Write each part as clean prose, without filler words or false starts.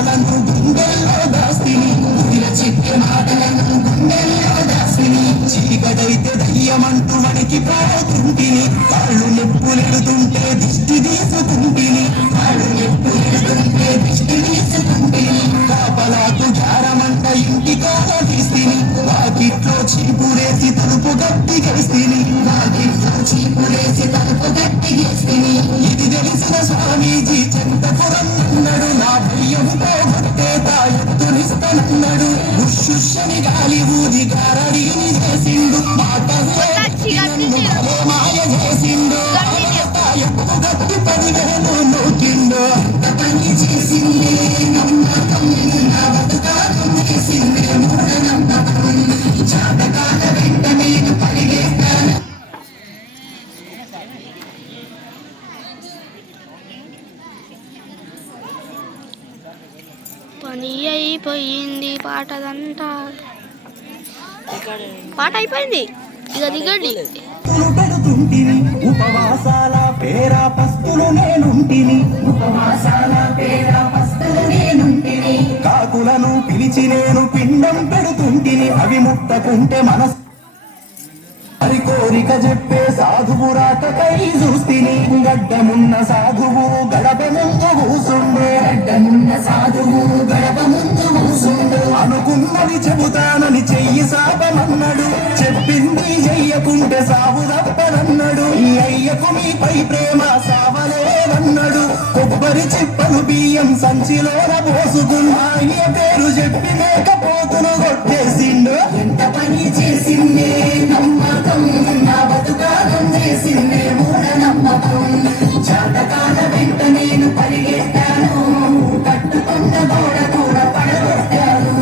మాటలను గుండెల్లో దాస్తిని చెప్పే మాటలను గుండెల్లో దాస్తిని చీకటైతే దయ్యమంటూ మనకి పోతుంటిని కాళ్ళు నొప్పులెడుతుంటే దిష్టి తీసుకుంటిని కాళ్ళు నొప్పులెడుతుంటే దిష్టి తీసుకుంటిని కాపలాకు జారమంట ఇంటి కాల తీస్తిని వాకిట్లో చీపురేసి తలుపు గట్టిగేస్తిని వాకిట్లో చీపురేసి తలుపు గట్టిగేస్తిని ఇది తెలిసిన స్వామీజీ చెంతపురం అన్నాడు నా భయం పోగొట్టే తాయెత్తునిస్తానన్నాడు ఉషుషని గాలి ఊది గారడీని చేసిండు మాటల్లో మాయ చేసిండు తాయెత్తు గట్టి 10,000 నూకిండు అంత పని చేసిండే నమ్మకం నా బతుకాకం చేసిందే మూఢనమ్మకం జాతకాల వెంట నేను పరిగెత్తాను. పని అయిపోయింది పాటదంతా పాట అయిపోయింది ఇక దిగండి పెడుతుంటిని ఉపవాసాల పేరా పస్తులు నేనుంటిని ఉపవాసాల పేరా పస్తులు నేనుంటిని కాకులను పిలిచి నేను పిండం పెడుతుంటిని అవి ముట్టకుంటే మనసు అది కోరిక చెప్పే సాధువు రాకకై చూస్తిని గడ్డమున్న సాధువు గడప ముందు కూసుండే గడ్డమున్న సాధువు గడప ముందు కూసుండు అనుకున్నది చెబుతానని చెయ్యి సాపమన్నాడు చెప్పింది చెయ్యకుంటే సాగు తప్పనన్నాడు ఈ అయ్యకు మీపై ప్రేమ సావలేదన్నాడు కొబ్బరి చిప్పలు బియ్యం సంచిలోన పోసుకున్న అయ్య పేరు చెప్పి మేకపోతును కొట్టేసిండు ఎంత పని చేసిందే నమ్మకం నా బతుకాలం చేసిందే మూఢనమ్మకం జాతకాల వెంట నేను పరిగెత్తాను కట్టుకున్న గోడ కూడా పడగొట్టాను.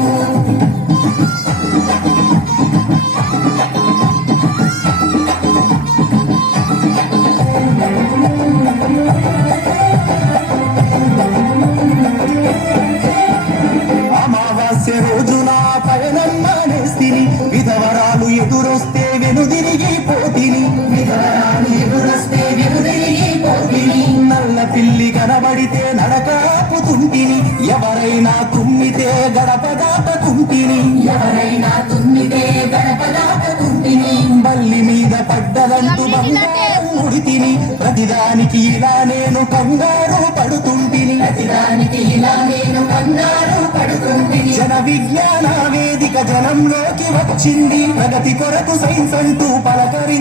అమావాస్య రోజున పయనం మానేస్తిని విధవరాలు ఎదురొస్తే వెనుదిరిగిపోతిని విధవరాలు ఎదురొస్తే వెనుదిరిగిపోతిని నల్ల పిల్లి కనబడితే నడక ఆపుతుంటిని ఎవరైనా తుమ్మితే గడప దాటకుంటిని ఎవరైనా తుమ్మితే గడప దాటకుంటిని బల్లి మీద పడ్డదంటూ బంగారు ముడితిని ప్రతిదానికి ఇలా నేను కంగారు పడుతుంటిని ప్రతిదానికి ఇలా నేను కంగారు పడుతుంటిని జన విజ్ఞాన వేదిక జనంలోకి వచ్చింది ప్రగతి కొరకు సైన్స్ అంటూ పలకరి